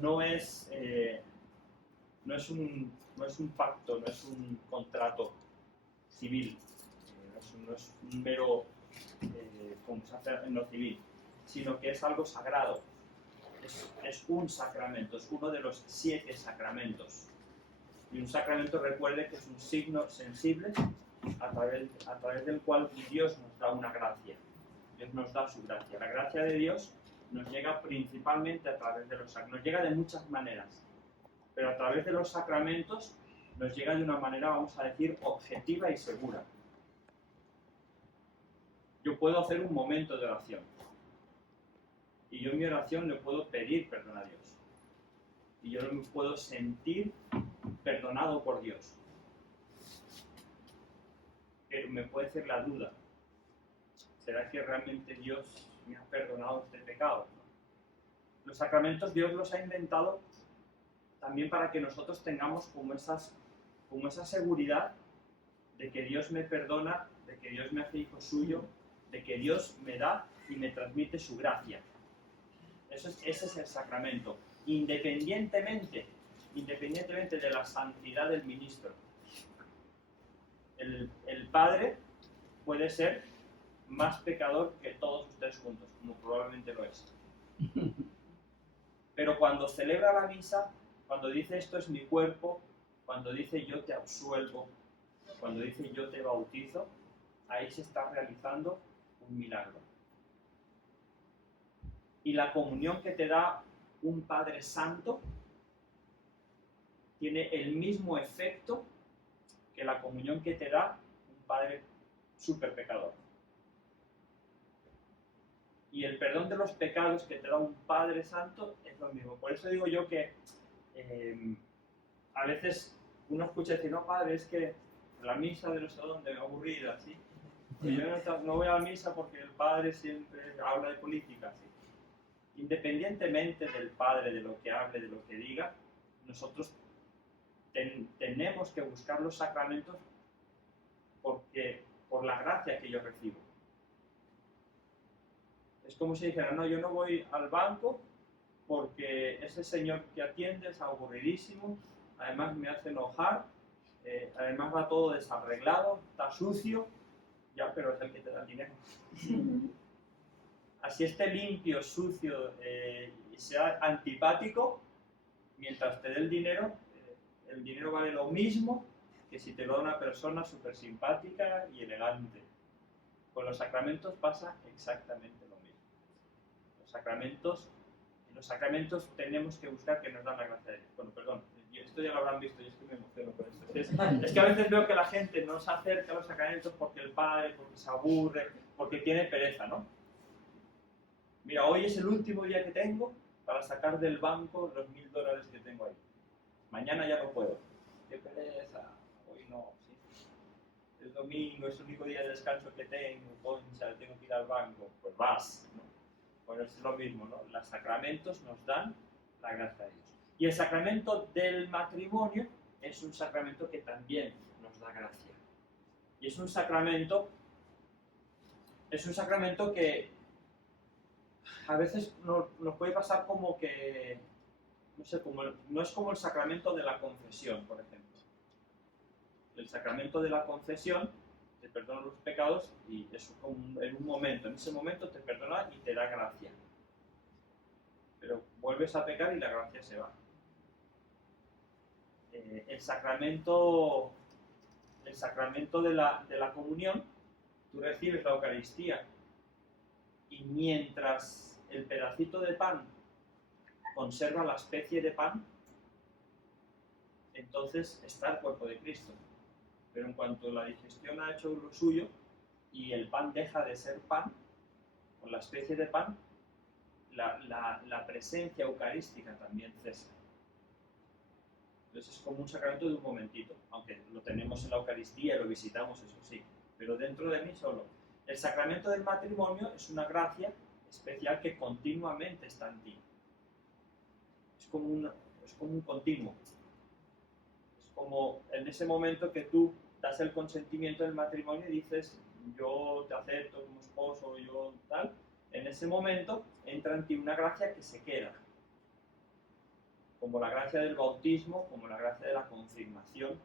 no es, no es un pacto, no es un contrato civil, no es un mero, como se hace en lo civil, sino que es algo sagrado. Es un sacramento, es uno de los 7 sacramentos. Y un sacramento, recuerde que es un signo sensible a través del cual Dios nos da una gracia. Dios nos da su gracia. La gracia de Dios nos llega principalmente a través de los sacramentos. Nos llega de muchas maneras, pero a través de los sacramentos nos llega de una manera, vamos a decir, objetiva y segura. Yo puedo hacer un momento de oración. Y yo en mi oración le puedo pedir perdón a Dios. Y yo me puedo sentir perdonado por Dios. Pero me puede hacer la duda. ¿Será que realmente Dios me ha perdonado este pecado? Los sacramentos Dios los ha inventado también para que nosotros tengamos como esa seguridad de que Dios me perdona, de que Dios me hace hijo suyo, de que Dios me da y me transmite su gracia. Ese es el sacramento, independientemente de la santidad del ministro. El padre puede ser más pecador que todos ustedes juntos, como probablemente lo es. Pero cuando celebra la misa, cuando dice esto es mi cuerpo, cuando dice yo te absuelvo, cuando dice yo te bautizo, ahí se está realizando un milagro. Y la comunión que te da un Padre Santo tiene el mismo efecto que la comunión que te da un Padre súper pecador. Y el perdón de los pecados que te da un Padre Santo es lo mismo. Por eso digo yo que a veces uno escucha decir, no, padre, es que la misa de no sé dónde, aburrida, ¿sí? Y yo no voy a la misa porque el padre siempre habla de política, ¿sí? Independientemente del padre, de lo que hable, de lo que diga, nosotros tenemos que buscar los sacramentos por la gracia que yo recibo. Es como si dijera, no, yo no voy al banco porque ese señor que atiende es aburridísimo, además me hace enojar, además va todo desarreglado, está sucio, ya, pero es el que te da el dinero. Así esté limpio, sucio y sea antipático, mientras te dé el dinero vale lo mismo que si te lo da una persona súper simpática y elegante. Con los sacramentos pasa exactamente lo mismo. En los sacramentos tenemos que buscar que nos dan la gracia de Dios. Bueno, perdón, esto ya lo habrán visto, yo es que me emociono con esto. Es que a veces veo que la gente no se acerca a los sacramentos porque el padre, porque se aburre, porque tiene pereza, ¿no? Mira, hoy es el último día que tengo para sacar del banco los $1000 que tengo ahí. Mañana ya no puedo. Qué pereza, hoy no, sí. El domingo es el único día de descanso que tengo, concha, tengo que ir al banco. Pues vas, ¿no? Bueno, es lo mismo, ¿no? Los sacramentos nos dan la gracia de Dios. Y el sacramento del matrimonio es un sacramento que también nos da gracia. Y es un sacramento que a veces nos puede pasar como que, no sé, no es como el sacramento de la confesión, por ejemplo. El sacramento de la confesión te perdona los pecados y es en un momento, en ese momento te perdona y te da gracia. Pero vuelves a pecar y la gracia se va. El sacramento de la comunión, tú recibes la Eucaristía y mientras el pedacito de pan conserva la especie de pan, entonces está el cuerpo de Cristo. Pero en cuanto la digestión ha hecho lo suyo y el pan deja de ser pan, con la especie de pan, la presencia eucarística también cesa. Entonces es como un sacramento de un momentito, aunque lo tenemos en la Eucaristía y lo visitamos, eso sí, pero dentro de mí solo. El sacramento del matrimonio es una gracia especial que continuamente está en ti. Es como un continuo. Es como en ese momento que tú das el consentimiento del matrimonio y dices, yo te acepto como esposo, yo tal, en ese momento entra en ti una gracia que se queda. como la gracia del bautismo, como la gracia de la confirmación,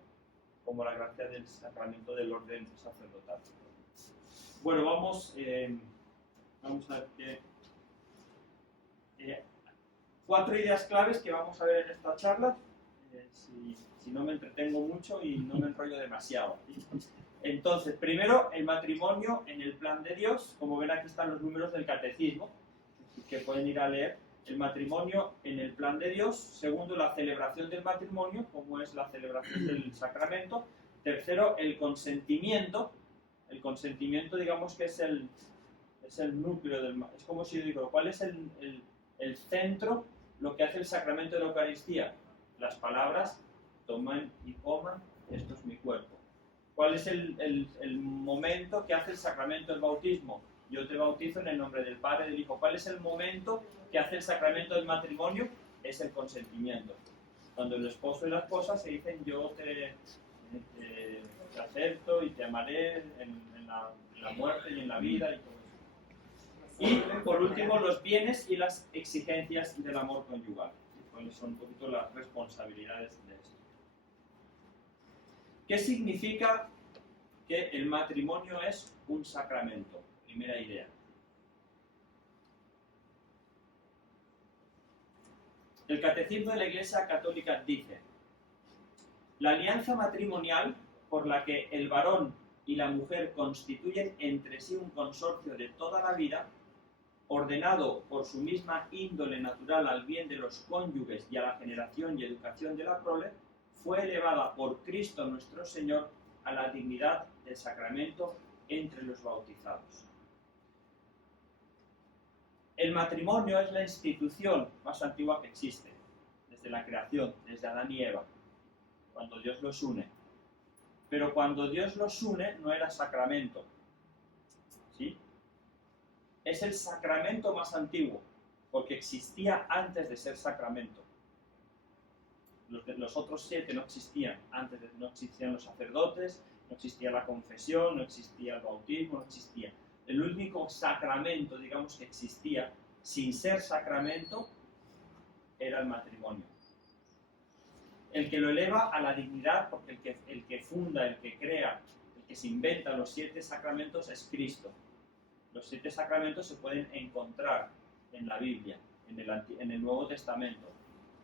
como la gracia del sacramento del orden sacerdotal. Bueno, vamos a ver qué... 4 ideas claves que vamos a ver en esta charla, si no me entretengo mucho y no me enrollo demasiado. Entonces, primero, el matrimonio en el plan de Dios. Como ven, aquí están los números del catecismo, que pueden ir a leer. El matrimonio en el plan de Dios. Segundo, la celebración del matrimonio, como es la celebración del sacramento. Tercero, el consentimiento. El consentimiento, digamos que es el núcleo del... Es como si yo digo, ¿cuál es el centro? Lo que hace el sacramento de la Eucaristía. Las palabras, toman y coman, esto es mi cuerpo. ¿Cuál es el momento que hace el sacramento del bautismo? Yo te bautizo en el nombre del Padre y del Hijo. ¿Cuál es el momento que hace el sacramento del matrimonio? Es el consentimiento. Cuando el esposo y la esposa se dicen, yo te acepto y te amaré en la muerte y en la vida y todo eso. Y por último, los bienes y las exigencias del amor conyugal. ¿Cuáles son un poquito las responsabilidades de esto? ¿Qué significa que el matrimonio es un sacramento? Primera idea. El Catecismo de la Iglesia Católica dice: la alianza matrimonial por la que el varón y la mujer constituyen entre sí un consorcio de toda la vida, ordenado por su misma índole natural al bien de los cónyuges y a la generación y educación de la prole, fue elevada por Cristo nuestro Señor a la dignidad del sacramento entre los bautizados. El matrimonio es la institución más antigua que existe, desde la creación, desde Adán y Eva, cuando Dios los une. Pero cuando Dios los une no era sacramento, ¿sí? Es el sacramento más antiguo, porque existía antes de ser sacramento. Los otros 7 no existían, no existían los sacerdotes, no existía la confesión, no existía el bautismo, no existía. El único sacramento, digamos, que existía sin ser sacramento era el matrimonio. El que lo eleva a la dignidad, porque el que funda, el que crea, el que se inventa los 7 sacramentos es Cristo. Los 7 sacramentos se pueden encontrar en la Biblia, en el Nuevo Testamento.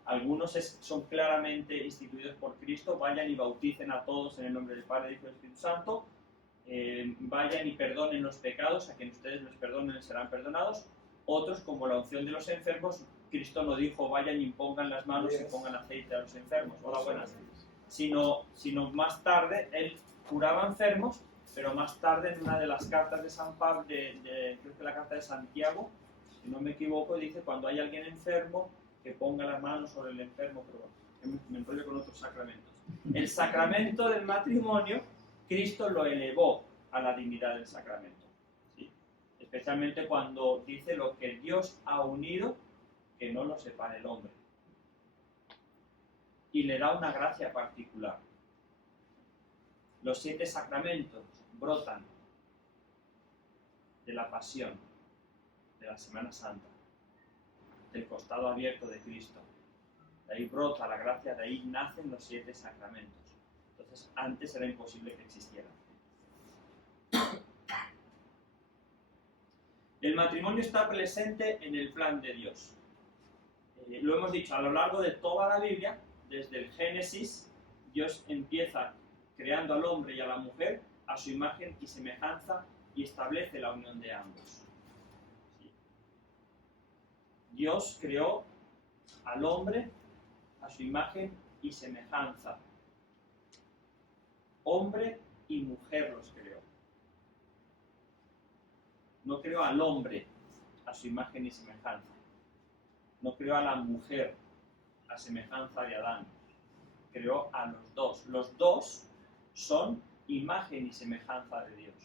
Algunos son claramente instituidos por Cristo: vayan y bauticen a todos en el nombre del Padre, del Hijo y del Espíritu Santo. Vayan y perdonen los pecados, a quien ustedes les perdonen serán perdonados. Otros, como la unción de los enfermos, Cristo no dijo vayan y impongan las manos y pongan aceite a los enfermos. Hola, buenas. Sino más tarde, él curaba enfermos, pero más tarde en una de las cartas de San Pablo, creo que la carta de Santiago, si no me equivoco, dice cuando hay alguien enfermo, que ponga las manos sobre el enfermo, pero me enrollo con otros sacramentos. El sacramento del matrimonio, Cristo lo elevó a la dignidad del sacramento, ¿sí? Especialmente cuando dice lo que Dios ha unido, que no lo separe el hombre. Y le da una gracia particular. Los 7 sacramentos brotan de la pasión, de la Semana Santa, del costado abierto de Cristo. De ahí brota la gracia, de ahí nacen los 7 sacramentos. Entonces, antes era imposible que existieran. El matrimonio está presente en el plan de Dios. Lo hemos dicho, a lo largo de toda la Biblia, desde el Génesis, Dios empieza creando al hombre y a la mujer a su imagen y semejanza y establece la unión de ambos. ¿Sí? Dios creó al hombre a su imagen y semejanza. Hombre y mujer los creó. No creó al hombre a su imagen y semejanza. No creó a la mujer a semejanza de Adán. Creó a los dos. Los dos son imagen y semejanza de Dios.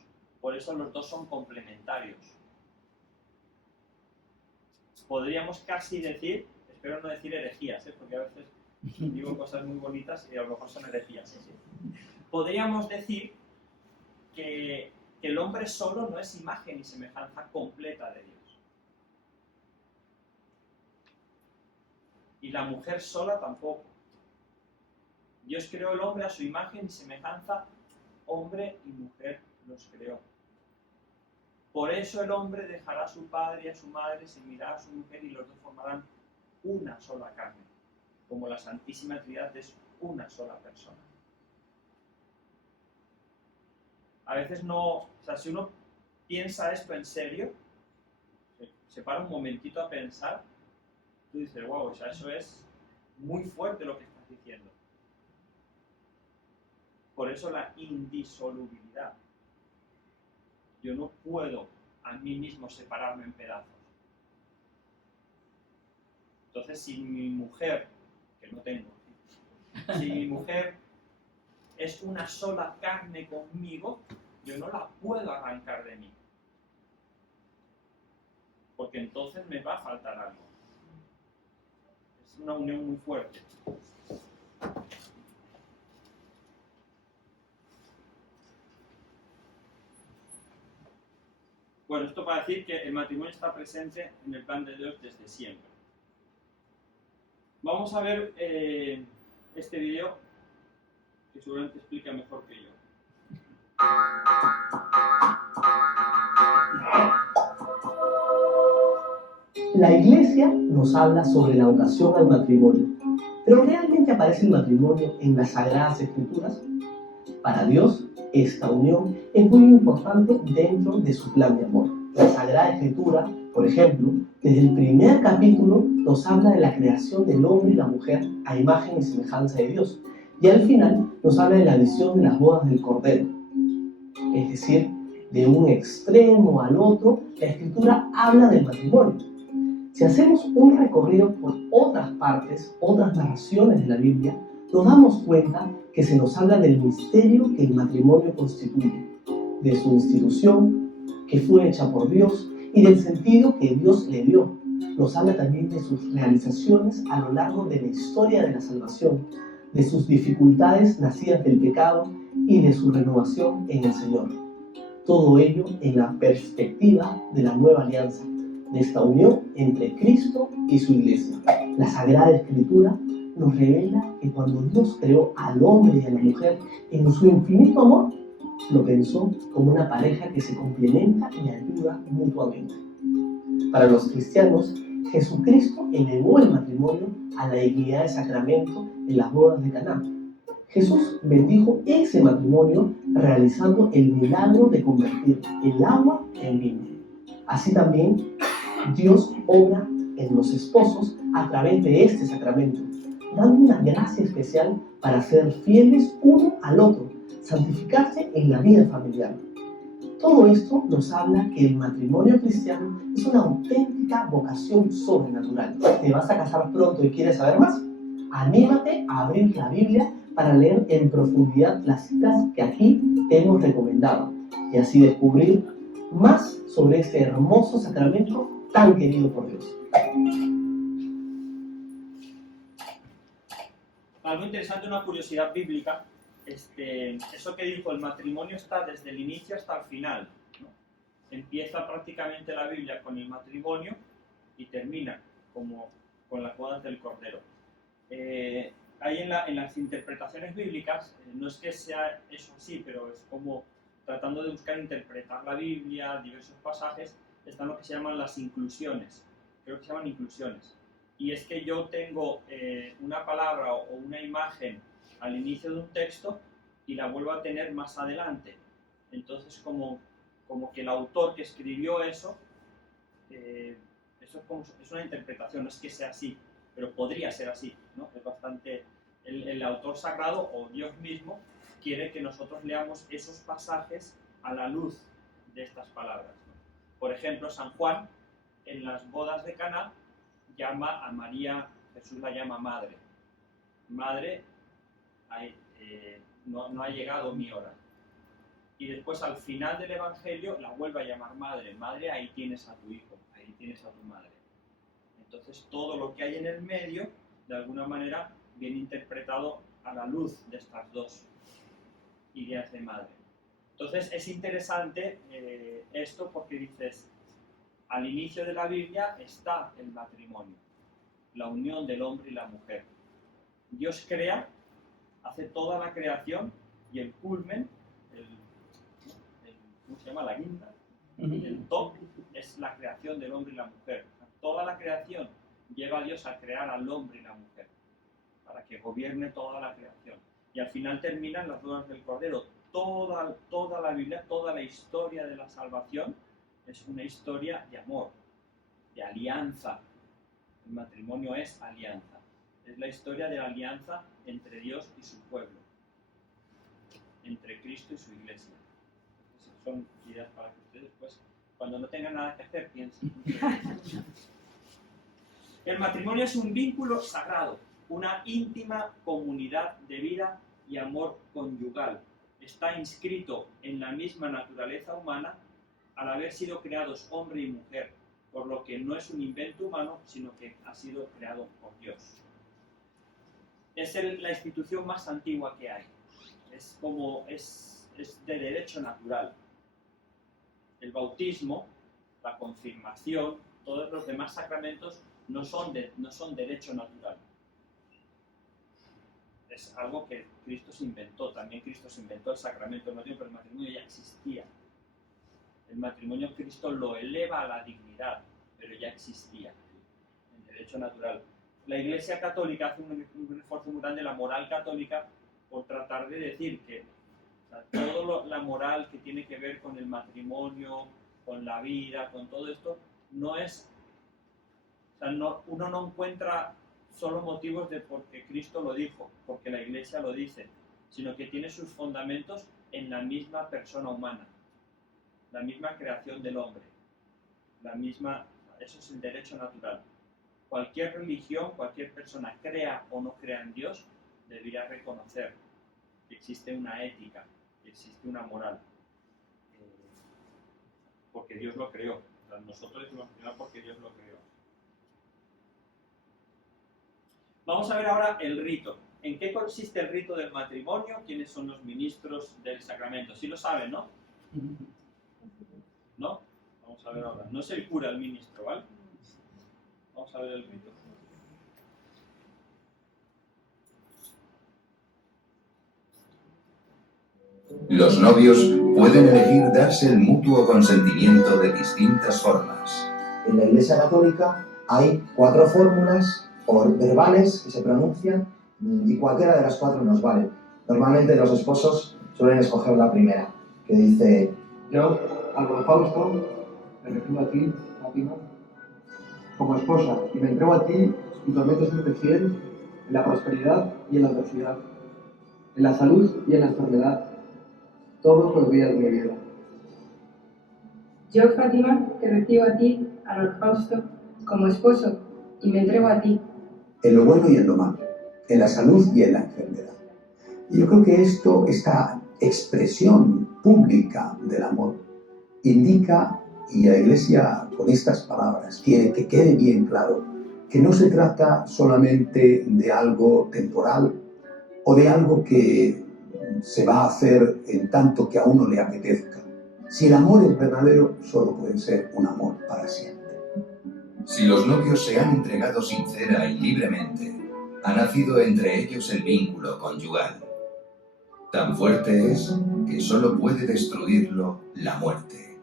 Por eso los dos son complementarios. Podríamos casi decir, espero no decir herejías, porque a veces digo cosas muy bonitas y a lo mejor son herejías. ¿Sí? Podríamos decir que el hombre solo no es imagen y semejanza completa de Dios. y la mujer sola tampoco. Dios creó el hombre a su imagen y semejanza, hombre y mujer los creó. Por eso el hombre dejará a su padre y a su madre, se unirá a su mujer y los dos formarán una sola carne, como la Santísima Trinidad es una sola persona. A veces no, o sea, si uno piensa esto en serio, se para un momentito a pensar, tú dices, wow, o sea, eso es muy fuerte lo que estás diciendo. Por eso la indisolubilidad. Yo no puedo a mí mismo separarme en pedazos. Entonces, si mi mujer, que no tengo, si mi mujer es una sola carne conmigo, yo no la puedo arrancar de mí. Porque entonces me va a faltar algo. Es una unión muy fuerte. Bueno, esto para decir que el matrimonio está presente en el plan de Dios desde siempre. Vamos a ver este video que seguramente explica mejor que yo. La Iglesia nos habla sobre la vocación al matrimonio, pero ¿realmente aparece el matrimonio en las Sagradas Escrituras? Para Dios, esta unión es muy importante dentro de su plan de amor. La Sagrada Escritura, por ejemplo, desde el primer capítulo nos habla de la creación del hombre y la mujer a imagen y semejanza de Dios, y al final nos habla de la visión de las bodas del Cordero. Es decir, de un extremo al otro, la Escritura habla del matrimonio. Si hacemos un recorrido por otras partes, otras narraciones de la Biblia, nos damos cuenta que se nos habla del misterio que el matrimonio constituye, de su institución, que fue hecha por Dios, y del sentido que Dios le dio. Nos habla también de sus realizaciones a lo largo de la historia de la salvación, de sus dificultades nacidas del pecado y de su renovación en el Señor. Todo ello en la perspectiva de la nueva alianza, de esta unión entre Cristo y su Iglesia. La Sagrada Escritura nos revela que cuando Dios creó al hombre y a la mujer en su infinito amor, lo pensó como una pareja que se complementa y ayuda mutuamente. Para los cristianos, Jesucristo elevó el matrimonio a la dignidad de sacramento en las bodas de Caná. Jesús bendijo ese matrimonio realizando el milagro de convertir el agua en vino. Así también, Dios obra en los esposos a través de este sacramento, dando una gracia especial para ser fieles uno al otro, santificarse en la vida familiar. Todo esto nos habla que el matrimonio cristiano es una auténtica vocación sobrenatural. ¿Te vas a casar pronto y quieres saber más? Anímate a abrir la Biblia para leer en profundidad las citas que aquí te hemos recomendado y así descubrir más sobre este hermoso sacramento tan querido por Dios. Algo interesante, una curiosidad bíblica, eso que dijo, el matrimonio está desde el inicio hasta el final, ¿no? Empieza prácticamente la Biblia con el matrimonio y termina como con las bodas del Cordero. Ahí en las interpretaciones bíblicas, no es que sea eso así, pero es como tratando de buscar interpretar la Biblia, diversos pasajes, están lo que se llaman las inclusiones, creo que se llaman inclusiones. Y es que yo tengo una palabra o una imagen al inicio de un texto y la vuelvo a tener más adelante. Entonces, como que el autor que escribió eso, es una interpretación, no es que sea así, pero podría ser así, ¿no? Es bastante... El autor sagrado o Dios mismo quiere que nosotros leamos esos pasajes a la luz de estas palabras, ¿no? Por ejemplo, San Juan, en las bodas de Caná, llama a María, Jesús la llama madre. Madre, no ha llegado mi hora. Y después al final del Evangelio la vuelve a llamar madre. Madre, ahí tienes a tu hijo, ahí tienes a tu madre. Entonces todo lo que hay en el medio, de alguna manera, viene interpretado a la luz de estas dos ideas de madre. Entonces es interesante esto porque dices, al inicio de la Biblia está el matrimonio. la unión del hombre y la mujer. Dios crea, hace toda la creación y el culmen, ¿cómo se llama? La guinda, el top es la creación del hombre y la mujer. Toda la creación lleva a Dios a crear al hombre y la mujer para que gobierne toda la creación. Y al final terminan las bodas del Cordero. Toda la Biblia, toda la historia de la salvación es una historia de amor, de alianza. El matrimonio es alianza. Es la historia de la alianza entre Dios y su pueblo, entre Cristo y su iglesia. Entonces, son ideas para que ustedes, pues, cuando no tengan nada que hacer, piensen. El matrimonio es un vínculo sagrado, una íntima comunidad de vida y amor conyugal. Está inscrito en la misma naturaleza humana al haber sido creados hombre y mujer, por lo que no es un invento humano, sino que ha sido creado por Dios. Es la institución más antigua que hay. Es de derecho natural. El bautismo, la confirmación, todos los demás sacramentos no son derecho natural. Es algo que Cristo se inventó. También Cristo se inventó el sacramento del matrimonio, pero el matrimonio ya existía. El matrimonio Cristo lo eleva a la dignidad, pero ya existía en derecho natural. La Iglesia Católica hace un esfuerzo muy grande, la moral católica, por tratar de decir que toda la moral que tiene que ver con el matrimonio, con la vida, con todo esto, no es... uno no encuentra solo motivos de porque Cristo lo dijo, porque la Iglesia lo dice, sino que tiene sus fundamentos en la misma persona humana, la misma creación del hombre, eso es el derecho natural. Cualquier religión, cualquier persona, crea o no crea en Dios, debería reconocer que existe una ética, que existe una moral, porque Dios lo creó. Nosotros decimos primero porque Dios lo creó. Vamos a ver ahora el rito. ¿En qué consiste el rito del matrimonio? ¿Quiénes son los ministros del sacramento? Sí lo saben, ¿no? ¿No? Vamos a ver ahora. No es el cura el ministro, ¿vale? Vamos a ver el rito. Los novios pueden elegir darse el mutuo consentimiento de distintas formas. En la Iglesia Católica hay 4 fórmulas verbales que se pronuncian y cualquiera de las 4 nos vale. Normalmente los esposos suelen escoger la primera, que dice: yo, al holocausto, me recibo a ti, Fátima, como esposa, y me entrego a ti y prometo serte fiel en la prosperidad y en la adversidad, en la salud y en la enfermedad, todos los días de mi vida. Yo, Fátima, te recibo a ti, al holocausto, como esposo, y me entrego a ti. En lo bueno y en lo malo, en la salud y en la enfermedad. Y yo creo que esta expresión pública del amor indica, y la Iglesia con estas palabras quiere que quede bien claro, que no se trata solamente de algo temporal o de algo que se va a hacer en tanto que a uno le apetezca. Si el amor es verdadero, solo puede ser un amor para siempre. Si los novios se han entregado sincera y libremente, ha nacido entre ellos el vínculo conyugal. Tan fuerte es que solo puede destruirlo la muerte.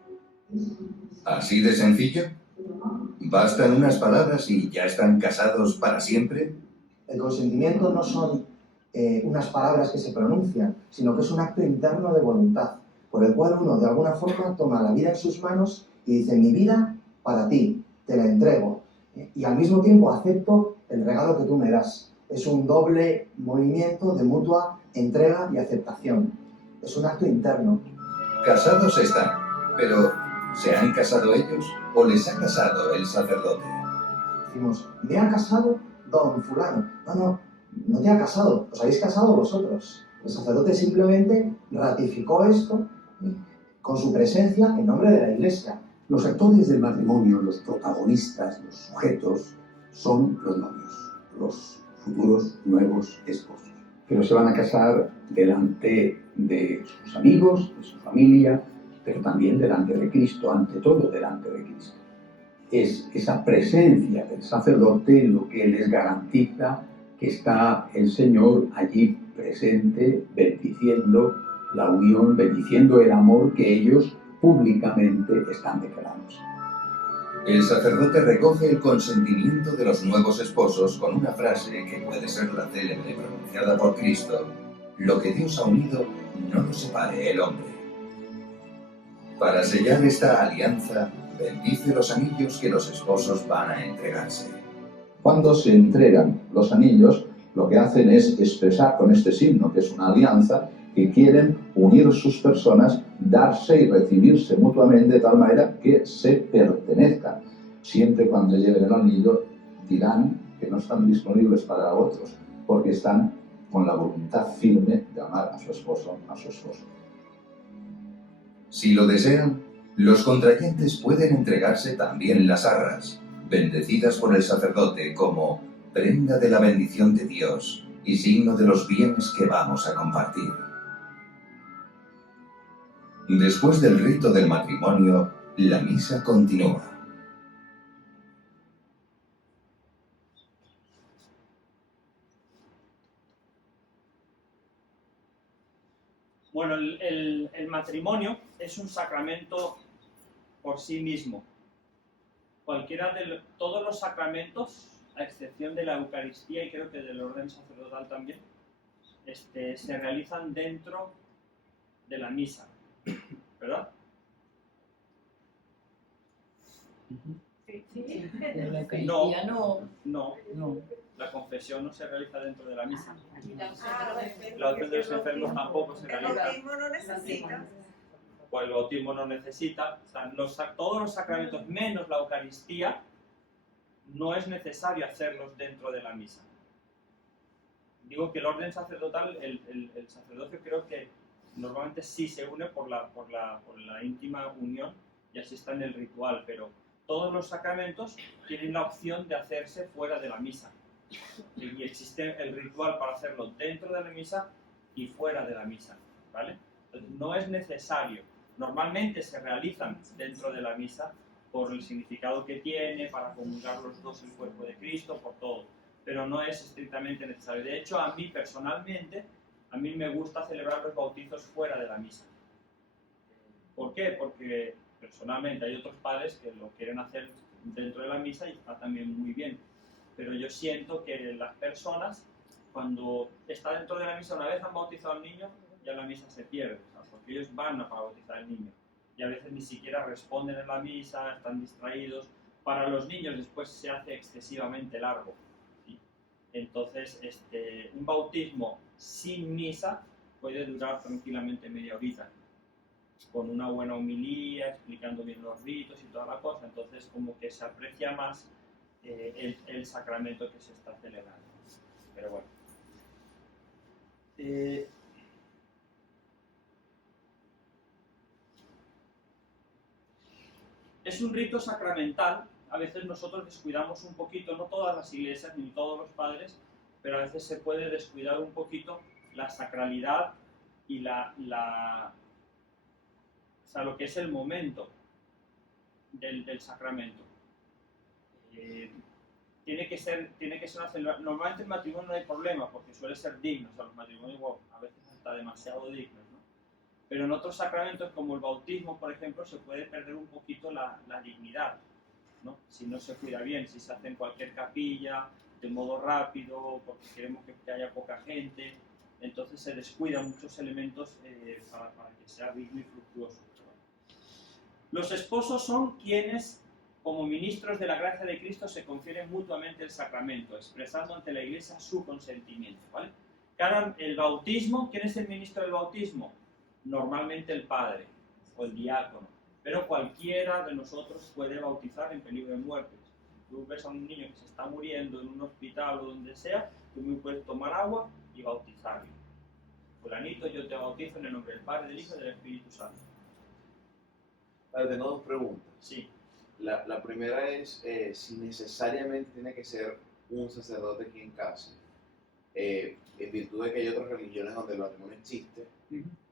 ¿Así de sencillo? ¿Bastan unas palabras y ya están casados para siempre? El consentimiento no son unas palabras que se pronuncian, sino que es un acto interno de voluntad, por el cual uno de alguna forma toma la vida en sus manos y dice: mi vida para ti, te la entrego, y al mismo tiempo acepto el regalo que tú me das. Es un doble movimiento de mutua entrega y aceptación. Es un acto interno. Casados están, pero ¿se han casado ellos o les ha casado el sacerdote? Decimos: me ha casado don fulano. No te ha casado, os habéis casado vosotros. El sacerdote simplemente ratificó esto con su presencia en nombre de la Iglesia. Los actores del matrimonio, los protagonistas, los sujetos, son los novios, los futuros nuevos esposos. Pero se van a casar delante de sus amigos, de su familia, pero también delante de Cristo, ante todo delante de Cristo. es esa presencia del sacerdote lo que les garantiza que está el Señor allí presente, bendiciendo la unión, bendiciendo el amor que ellos públicamente están declarando. El sacerdote recoge el consentimiento de los nuevos esposos con una frase que puede ser la célebre pronunciada por Cristo: lo que Dios ha unido, no lo separe el hombre. Para sellar esta alianza, bendice los anillos que los esposos van a entregarse. Cuando se entregan los anillos, lo que hacen es expresar con este signo, que es una alianza, que quieren unir sus personas, darse y recibirse mutuamente de tal manera que se pertenezcan. Siempre cuando lleven el anillo dirán que no están disponibles para otros, porque están con la voluntad firme de amar a su esposo, a su esposo. Si lo desean, los contrayentes pueden entregarse también las arras, bendecidas por el sacerdote como prenda de la bendición de Dios y signo de los bienes que vamos a compartir. Después del rito del matrimonio, la misa continúa. Bueno, el matrimonio es un sacramento por sí mismo. Todos los sacramentos, a excepción de la Eucaristía y creo que del orden sacerdotal también, se realizan dentro de la misa, ¿verdad? La Eucaristía No. La confesión no se realiza dentro de la misa. La orden de los enfermos tampoco se realiza. El bautismo no necesita. Pues el bautismo no necesita. O sea, todos los sacramentos, menos la Eucaristía, no es necesario hacerlos dentro de la misa. Digo que el orden sacerdotal, el sacerdocio creo que normalmente sí se une por la íntima unión y así está en el ritual, pero todos los sacramentos tienen la opción de hacerse fuera de la misa. Y existe el ritual para hacerlo dentro de la misa y fuera de la misa, ¿vale? Entonces, no es necesario. Normalmente se realizan dentro de la misa por el significado que tiene, para comulgar los dos el cuerpo de Cristo, por todo. Pero no es estrictamente necesario. De hecho, a mí personalmente, a mí me gusta celebrar los bautizos fuera de la misa. ¿Por qué? Porque personalmente hay otros padres que lo quieren hacer dentro de la misa y está también muy bien. Pero yo siento que las personas, cuando está dentro de la misa, una vez han bautizado al niño, ya la misa se pierde, ¿sabes? Porque ellos van a bautizar al niño. Y a veces ni siquiera responden en la misa, están distraídos. Para los niños después se hace excesivamente largo, ¿sí? Entonces, un bautismo sin misa puede durar tranquilamente media horita, con una buena homilía, explicando bien los ritos y toda la cosa. Entonces, como que se aprecia más el sacramento que se está celebrando. Pero bueno. Es un rito sacramental. A veces nosotros descuidamos un poquito, no todas las iglesias ni todos los padres, pero a veces se puede descuidar un poquito la sacralidad y o sea, lo que es el momento del sacramento. Tiene que ser una celebración. Normalmente en matrimonio no hay problema porque suele ser digno, o sea, los matrimonios a veces están demasiado dignos, ¿no? Pero en otros sacramentos como el bautismo, por ejemplo, se puede perder un poquito la dignidad, ¿no? Si no se cuida bien, si se hace en cualquier capilla, de modo rápido, porque queremos que haya poca gente, entonces se descuidan muchos elementos para que sea digno y fructuoso. Los esposos son quienes, como ministros de la gracia de Cristo, se confieren mutuamente el sacramento, expresando ante la Iglesia su consentimiento, ¿vale? El bautismo, ¿quién es el ministro del bautismo? Normalmente el padre o el diácono, pero cualquiera de nosotros puede bautizar en peligro de muerte. Tú ves a un niño que se está muriendo en un hospital o donde sea, tú me puedes tomar agua y bautizarlo. Fulanito, yo te bautizo en el nombre del Padre, del Hijo y del Espíritu Santo. Vale, tengo dos preguntas. Sí. La primera es si necesariamente tiene que ser un sacerdote quien case, en virtud de que hay otras religiones donde el matrimonio existe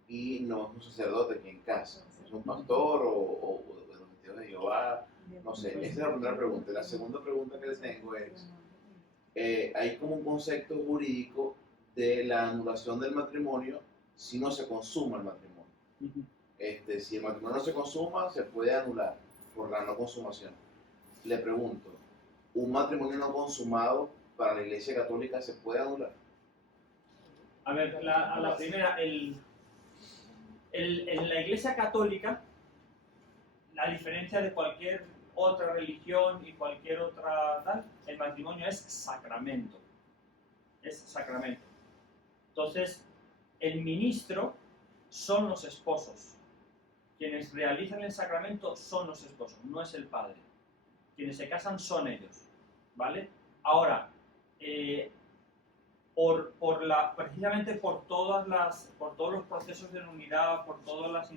y no es un sacerdote quien casa, es un pastor o de los testigos de Jehová No sé, esa es la primera pregunta. La segunda pregunta que les tengo es, hay como un concepto jurídico de la anulación del matrimonio si no se consuma el matrimonio. Si el matrimonio no se consuma, se puede anular por la no consumación. Le pregunto, ¿un matrimonio no consumado para la Iglesia Católica se puede anular? A ver, a la primera, en la Iglesia Católica, la diferencia de cualquier otra religión y cualquier otra tal, el matrimonio es sacramento. Es sacramento. Entonces, el ministro son los esposos. Quienes realizan el sacramento son los esposos, no es el padre. Quienes se casan son ellos, ¿vale? Ahora, precisamente por todos los procesos de unidad, por todas las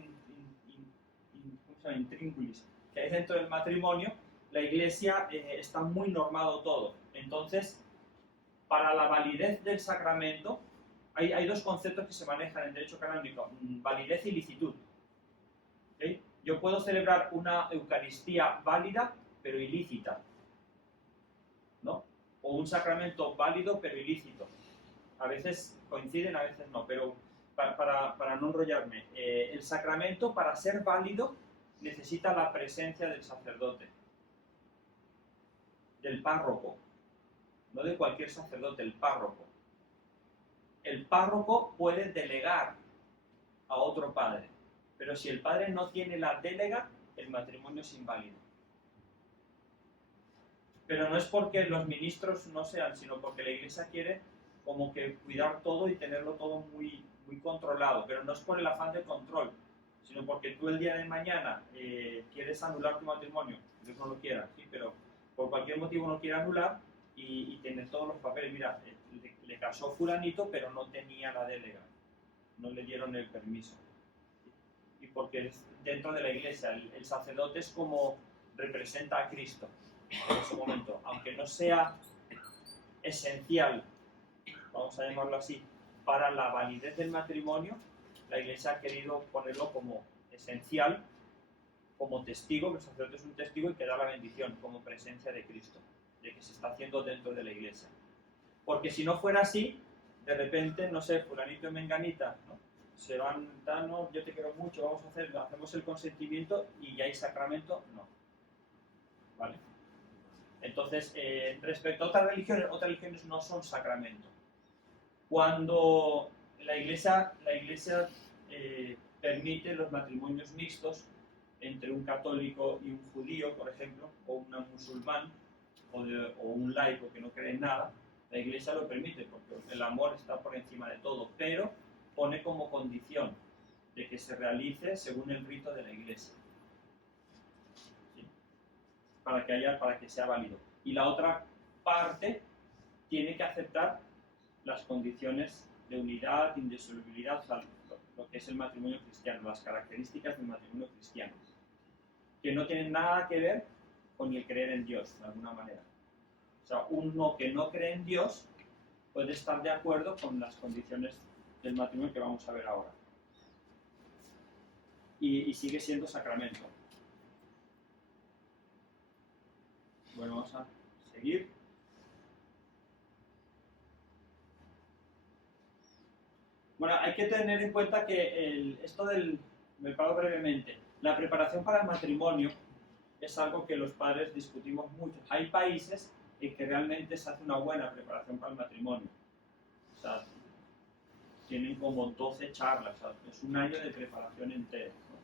intrínculis que hay dentro del matrimonio, la Iglesia está muy normado todo. Entonces, para la validez del sacramento, hay dos conceptos que se manejan en derecho canónico: validez y licitud. ¿Okay? Yo puedo celebrar una Eucaristía válida, pero ilícita, ¿no? O un sacramento válido, pero ilícito. A veces coinciden, a veces no, pero para no enrollarme, el sacramento, para ser válido, necesita la presencia del sacerdote, del párroco, no de cualquier sacerdote, el párroco. El párroco puede delegar a otro padre, pero si el padre no tiene la délega, el matrimonio es inválido. Pero no es porque los ministros no sean, sino porque la Iglesia quiere como que cuidar todo y tenerlo todo muy, muy controlado, pero no es por el afán de control, sino porque tú el día de mañana quieres anular tu matrimonio, Dios no lo quiera, ¿sí? Pero por cualquier motivo no quiere anular y tener todos los papeles. Mira, le casó fulanito, pero no tenía la délega, no le dieron el permiso. Y porque dentro de la Iglesia el sacerdote es como representa a Cristo en ese momento, aunque no sea esencial, vamos a llamarlo así, para la validez del matrimonio, la Iglesia ha querido ponerlo como esencial, como testigo, que el sacerdote es un testigo y que da la bendición como presencia de Cristo, de que se está haciendo dentro de la Iglesia. Porque si no fuera así, de repente, no sé, fulanito y menganita, ¿no? Se van, no, yo te quiero mucho, vamos a hacerlo, hacemos el consentimiento y ya hay sacramento, no. ¿Vale? Entonces, respecto a otras religiones no son sacramento. Cuando la Iglesia permite los matrimonios mixtos entre un católico y un judío, por ejemplo, o un musulmán, o un laico que no cree en nada, la Iglesia lo permite porque el amor está por encima de todo, pero pone como condición de que se realice según el rito de la Iglesia, ¿sí? para que sea válido. Y la otra parte tiene que aceptar las condiciones de unidad, indisolubilidad, o sea, lo que es el matrimonio cristiano, las características del matrimonio cristiano, que no tienen nada que ver con el creer en Dios, de alguna manera. O sea, uno que no cree en Dios puede estar de acuerdo con las condiciones del matrimonio que vamos a ver ahora. Y sigue siendo sacramento. Bueno, vamos a seguir. Bueno, hay que tener en cuenta que me paro brevemente, la preparación para el matrimonio es algo que los padres discutimos mucho. Hay países en que realmente se hace una buena preparación para el matrimonio. O sea, tienen como 12 charlas, o sea, es un año de preparación entero, ¿no?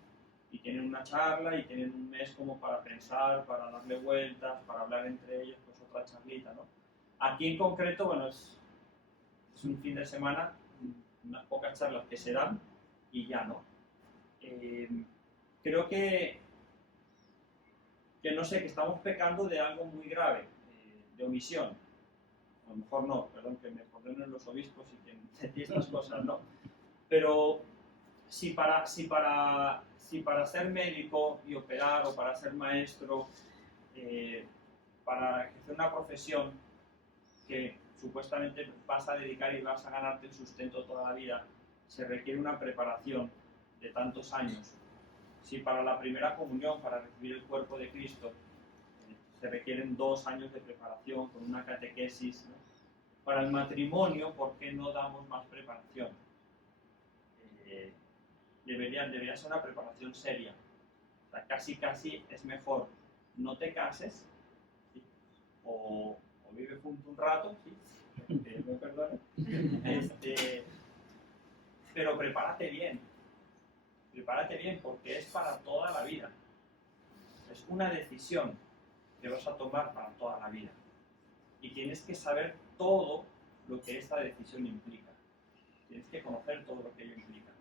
Y tienen una charla y tienen un mes como para pensar, para darle vueltas, para hablar entre ellos, pues otra charlita, ¿no? Aquí en concreto, bueno, es un fin de semana, unas pocas charlas que se dan y ya, ¿no? Creo que no sé, que estamos pecando de algo muy grave, de omisión. A lo mejor no, perdón, que me perdonen los obispos y que entendí estas cosas, ¿no? Pero si para ser médico y operar, o para ser maestro, para ejercer una profesión que supuestamente vas a dedicar y vas a ganarte el sustento toda la vida, se requiere una preparación de tantos años. Si para la primera comunión, para recibir el cuerpo de Cristo, se requieren 2 años de preparación con una catequesis, ¿no? Para el matrimonio, ¿por qué no damos más preparación? Debería ser una preparación seria. O sea, casi es mejor no te cases, ¿sí? o vive junto un rato, ¿sí? Que me perdone. Pero prepárate bien porque es para toda la vida. Es una decisión que vas a tomar para toda la vida. Y tienes que saber todo lo que esa decisión implica. Tienes que conocer todo lo que ello implica.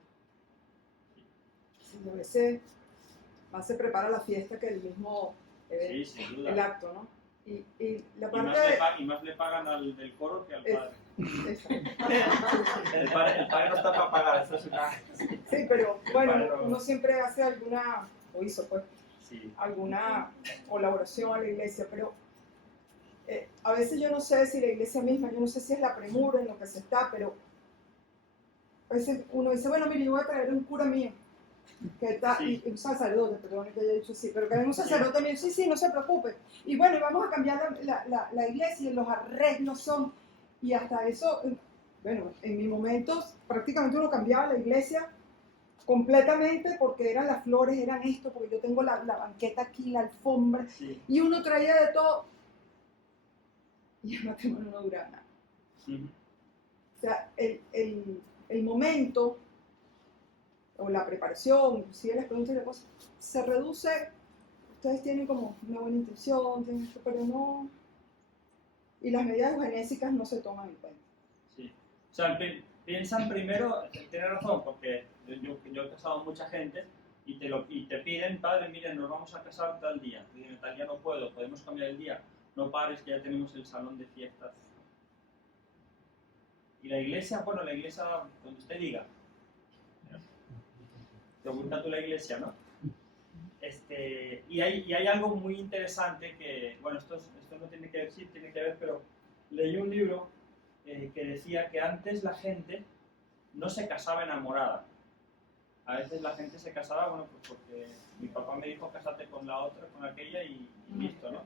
Sí, a veces más se prepara la fiesta que el mismo Sí, sin duda. el acto, ¿no? Y la Y parte más le pagan al del coro que al padre. Exacto. El padre no está para pagar, eso es una... Sí, pero bueno, Padre no. uno siempre hace alguna, o hizo pues, Sí. alguna colaboración a la iglesia, pero a veces yo no sé si la iglesia misma, yo no sé si es la premura en lo que se está, pero a veces uno dice, bueno, mire, yo voy a traer un cura mío, que está, Sí. y un sacerdote, perdón que haya dicho así, pero que hay un sacerdote mío, sí, no se preocupe. Y bueno, y vamos a cambiar la iglesia y los arreglos son, y hasta eso, bueno, en mi momento prácticamente uno cambiaba la iglesia completamente porque eran las flores, eran esto, porque yo tengo la banqueta aquí, la alfombra, Sí. y uno traía de todo, y el matrimonio no duraba nada. Ujú. O sea, el momento o la preparación, inclusive las preguntas y las cosas, se reduce. Ustedes tienen como una buena intención, tienen esto, pero no. Y las medidas eugenésicas no se toman en cuenta. Sí. O sea, piensan primero, tiene razón, porque yo he casado a mucha gente y te piden, padre, miren, nos vamos a casar tal día. Dicen, tal día no puedo, podemos cambiar el día. No pares, que ya tenemos el salón de fiestas. Y la iglesia, bueno, la iglesia donde usted diga. Te gusta tú la iglesia, ¿no? Y hay algo muy interesante que, bueno, esto no tiene que ver, sí, tiene que ver, pero leí un libro que decía que antes la gente no se casaba enamorada. A veces la gente se casaba, bueno, pues porque mi papá me dijo, cásate con la otra, con aquella y listo, ¿no?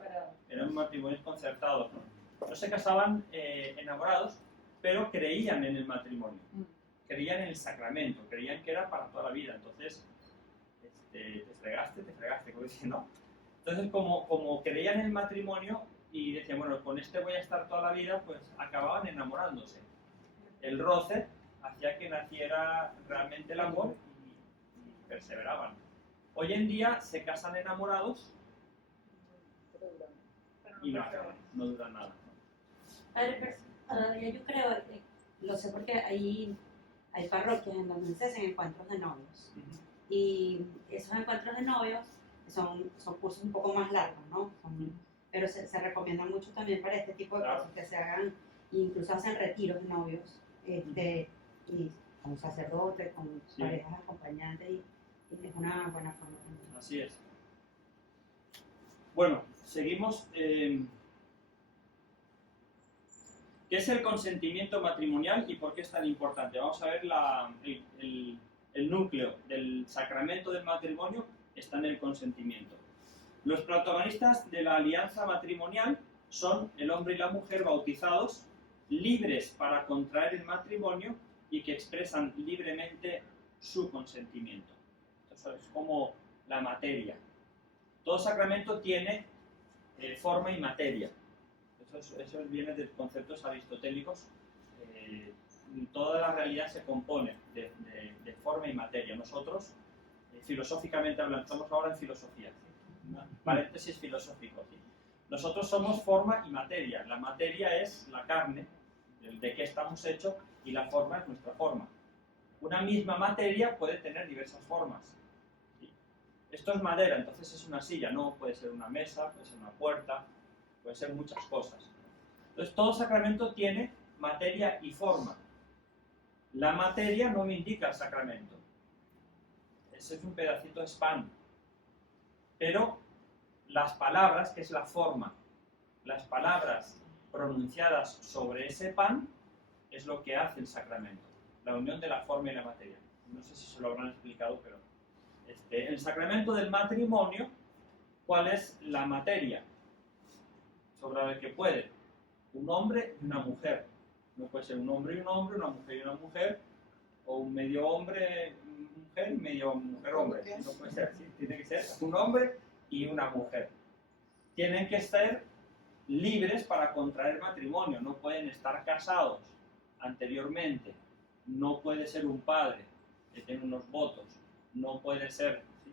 Eran matrimonios concertados, ¿no? No se casaban enamorados, pero creían en el matrimonio. Creían en el sacramento, creían que era para toda la vida. Entonces, te fregaste, como dicen, ¿no? Entonces, como creían en el matrimonio y decían, bueno, con este voy a estar toda la vida, pues acababan enamorándose. El roce hacía que naciera realmente el amor y perseveraban. Hoy en día se casan enamorados y no acaban, no duran nada, ¿no? Padre, pero todavía yo creo, lo sé porque hay parroquias en donde se hacen encuentros de novios. Y esos encuentros de novios son cursos un poco más largos, ¿no? Pero se recomiendan mucho también para este tipo de cosas, que se hagan, incluso hacen retiros de novios, y con sacerdotes, con parejas acompañantes, y es una buena forma también. Así es. Bueno, seguimos. ¿Qué es el consentimiento matrimonial y por qué es tan importante? Vamos a ver el núcleo del sacramento del matrimonio está en el consentimiento. Los protagonistas de la alianza matrimonial son el hombre y la mujer bautizados, libres para contraer el matrimonio y que expresan libremente su consentimiento. Eso es como la materia. Todo sacramento tiene forma y materia. Eso viene de conceptos aristotélicos. Toda la realidad se compone de forma y materia. Nosotros, filosóficamente hablando, estamos ahora en filosofía, ¿sí? Paréntesis filosófico, ¿sí? Nosotros somos forma y materia. La materia es la carne, de qué estamos hechos, y la forma es nuestra forma. Una misma materia puede tener diversas formas, ¿sí? Esto es madera, entonces es una silla, no puede ser una mesa, puede ser una puerta, puede ser muchas cosas. Entonces todo sacramento tiene materia y forma. La materia no me indica el sacramento. Ese es un pedacito de pan. Pero las palabras, que es la forma, las palabras pronunciadas sobre ese pan, es lo que hace el sacramento. La unión de la forma y la materia. No sé si se lo habrán explicado, pero el sacramento del matrimonio, ¿cuál es la materia? sobre el que puede un hombre y una mujer. No puede ser un hombre y un hombre, una mujer y una mujer, o un medio hombre mujer y medio mujer hombre. No puede ser así, tiene que ser un hombre y una mujer. Tienen que ser libres para contraer matrimonio, no pueden estar casados anteriormente, no puede ser un padre que tiene unos votos, no puede ser, ¿sí?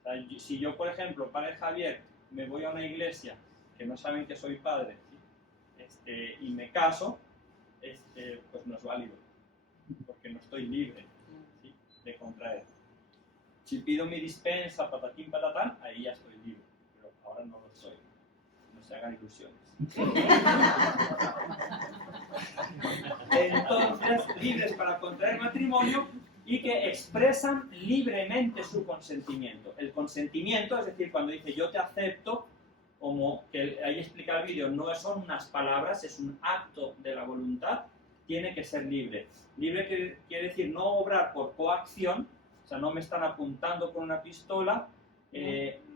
O sea, si yo, por ejemplo, padre Javier, me voy a una iglesia que no saben que soy padre, ¿sí? Y me caso, pues no es válido, porque no estoy libre, ¿sí?, de contraer. Si pido mi dispensa, patatín, patatán, ahí ya estoy libre, pero ahora no lo soy. No se hagan ilusiones. Entonces, libres para contraer matrimonio y que expresan libremente su consentimiento. El consentimiento, es decir, cuando dice yo te acepto, como que ahí explica el vídeo, no son unas palabras, es un acto de la voluntad, tiene que ser libre. Libre quiere decir no obrar por coacción, o sea, no me están apuntando con una pistola,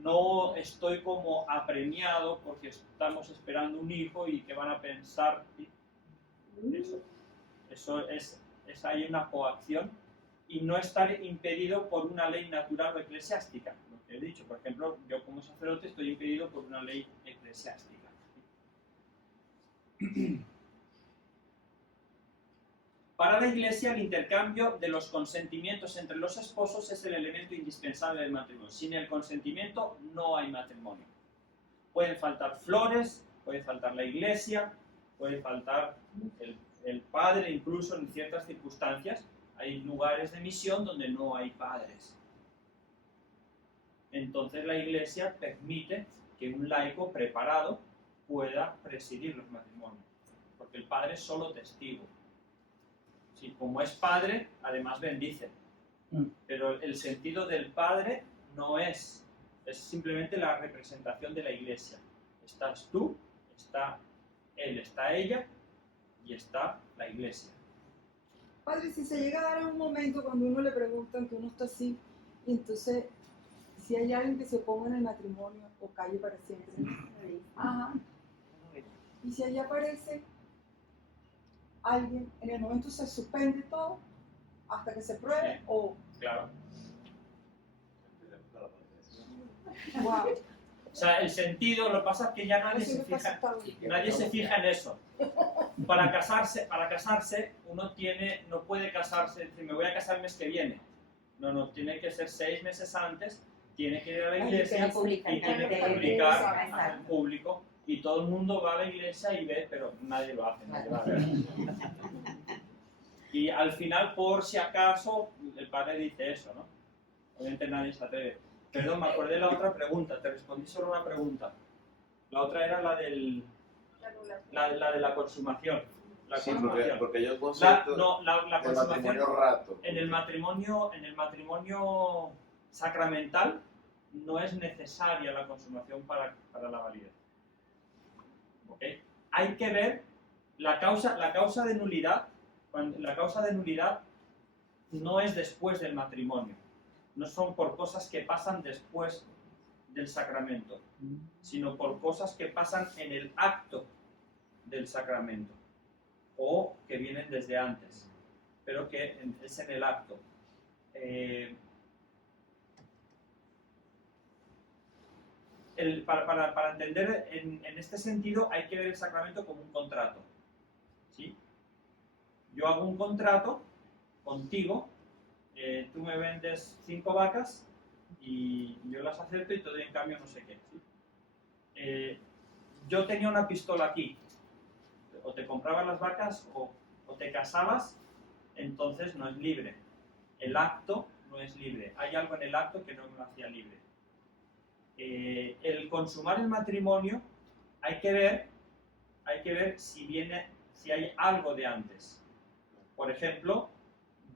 no estoy como apremiado porque estamos esperando un hijo y que van a pensar, eso es hay una coacción, y no estar impedido por una ley natural o eclesiástica. Lo que he dicho, por ejemplo, yo como sacerdote estoy impedido por una ley eclesiástica. Para la Iglesia, el intercambio de los consentimientos entre los esposos es el elemento indispensable del matrimonio. Sin el consentimiento no hay matrimonio. Pueden faltar flores, puede faltar la Iglesia, puede faltar el padre, incluso en ciertas circunstancias. Hay lugares de misión donde no hay padres. Entonces la Iglesia permite que un laico preparado pueda presidir los matrimonios, porque el padre es solo testigo. Sí, como es padre, además bendice. Pero el sentido del padre no es simplemente la representación de la Iglesia. Estás tú, está él, está ella y está la Iglesia. Padre, si se llega a dar un momento cuando uno le preguntan que uno está así, y entonces, si hay alguien que se oponga en el matrimonio o calle para siempre, ajá, y si allí aparece alguien, en el momento se suspende todo hasta que se pruebe, Sí. o... Claro. Wow. O sea, el sentido, lo que pasa es que ya nadie Eso se me pasa fija, tanto. nadie se fija en eso. Para casarse uno no puede casarse, decir, me voy a casar el mes que viene. No, tiene que ser 6 meses antes, tiene que ir a la iglesia y tiene que publicar al público. Y todo el mundo va a la iglesia y ve, pero nadie lo hace, nadie va a ver. Y al final, por si acaso, el padre dice eso, ¿no? Obviamente nadie se atreve. Perdón, me acordé de la otra pregunta, te respondí solo una pregunta. La otra era la de la consumación. La Sí, consumación. porque yo concepto la del consumación matrimonio rato. en el matrimonio sacramental no es necesaria la consumación para la validez. ¿Okay? Hay que ver la causa de nulidad. La causa de nulidad no es después del matrimonio, no son por cosas que pasan después del sacramento, sino por cosas que pasan en el acto del sacramento o que vienen desde antes, pero que es en el acto. Para entender en este sentido hay que ver el sacramento como un contrato, ¿sí? Yo hago un contrato contigo, tú me vendes 5 vacas y yo las acepto y te doy en cambio no sé qué, ¿sí? Yo tenía una pistola aquí, o te comprabas las vacas o te casabas, entonces no es libre. El acto no es libre, hay algo en el acto que no me lo hacía libre. El consumar el matrimonio hay que ver si hay algo de antes. Por ejemplo,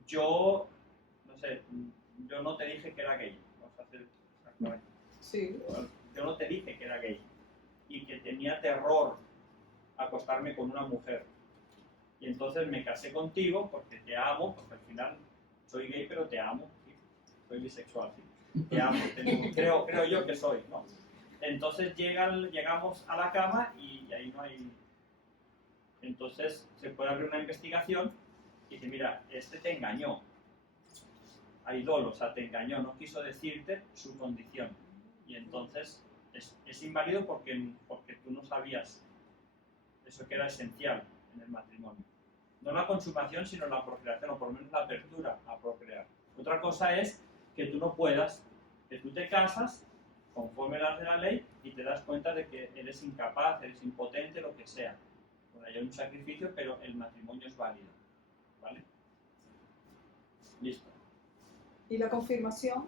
yo no te dije que era gay. Vamos a hacer exactamente. Sí. Yo no te dije que era gay y que tenía terror acostarme con una mujer. Y entonces me casé contigo porque te amo, porque al final soy gay pero te amo, ¿sí? Soy bisexual, ¿sí? Te amo, creo yo que soy, ¿no? entonces llegamos a la cama y ahí no hay... Entonces se puede abrir una investigación y dice, mira, este te engañó. Hay dolo, o sea, te engañó, no quiso decirte su condición. Y entonces es inválido porque tú no sabías eso que era esencial en el matrimonio. No la consumación, sino la procreación, o por lo menos la apertura a procrear. Otra cosa es que tú no puedas, que tú te casas conforme las de la ley y te das cuenta de que eres incapaz, eres impotente, lo que sea. Bueno, hay un sacrificio, pero el matrimonio es válido. ¿Vale? Listo. Y la confirmación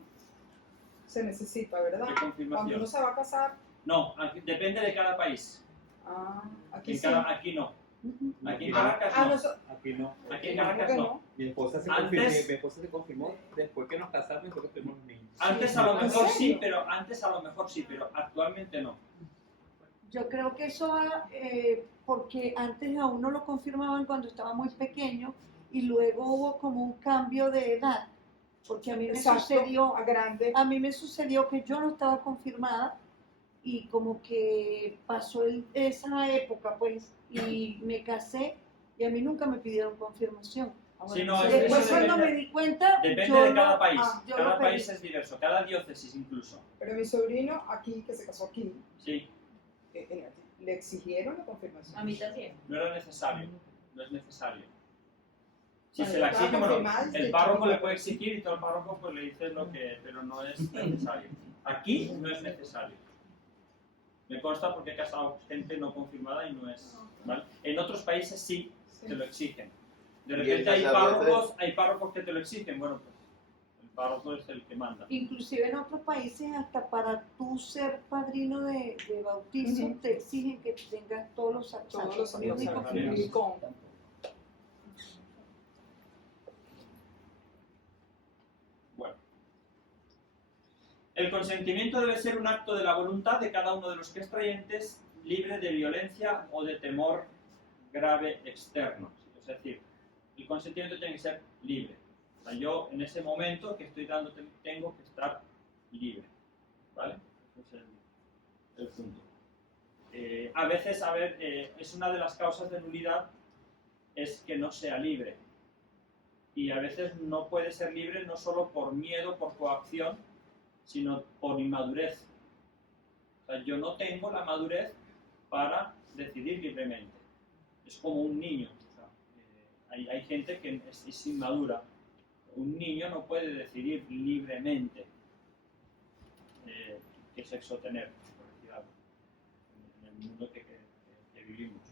se necesita, ¿verdad? ¿Qué confirmación? Cuando uno se va a casar. No, depende de cada país. Aquí En sí. Aquí no. Aquí en Caracas no. Aquí no. Aquí en Caracas no. Mi esposa se confirmó después que nos casamos y después que tuvimos niños. Antes a lo mejor sí, pero actualmente no. Yo creo que eso va porque antes a uno lo confirmaban cuando estaba muy pequeño y luego hubo como un cambio de edad. Porque a mí me sucedió que yo no estaba confirmada y como que pasó esa época pues y me casé y a mí nunca me pidieron confirmación. Sí, no, después cuando me di cuenta depende de cada país. Cada país es diverso, cada diócesis incluso. Pero mi sobrino aquí, que se casó aquí, sí, le exigieron la confirmación. A mí también. No era necesario, no es necesario. Si Bueno, se la exige, bueno, el de párroco le puede exigir y todo el párroco pues le dice lo que, pero no es necesario. Aquí no es necesario. Me consta porque he casado gente no confirmada y no es, ¿vale? En otros países sí te lo exigen. De repente hay párrocos que te lo exigen, bueno, pues el párroco es el que manda. Inclusive en otros países hasta para tú ser padrino de bautizo te exigen que tengas todos los sacramentos. Bueno. El consentimiento debe ser un acto de la voluntad de cada uno de los extrayentes, libre de violencia o de temor grave externo. Es decir, el consentimiento tiene que ser libre. O sea, yo en ese momento que estoy dando tengo que estar libre. ¿Vale? Ese es el punto. A veces, es una de las causas de nulidad es que no sea libre. Y a veces no puede ser libre no solo por miedo, por coacción, sino por inmadurez. O sea, yo no tengo la madurez para decidir libremente. Es como un niño. O sea, hay gente que es inmadura. Un niño no puede decidir libremente qué sexo tener, por decir algo, en el mundo que vivimos.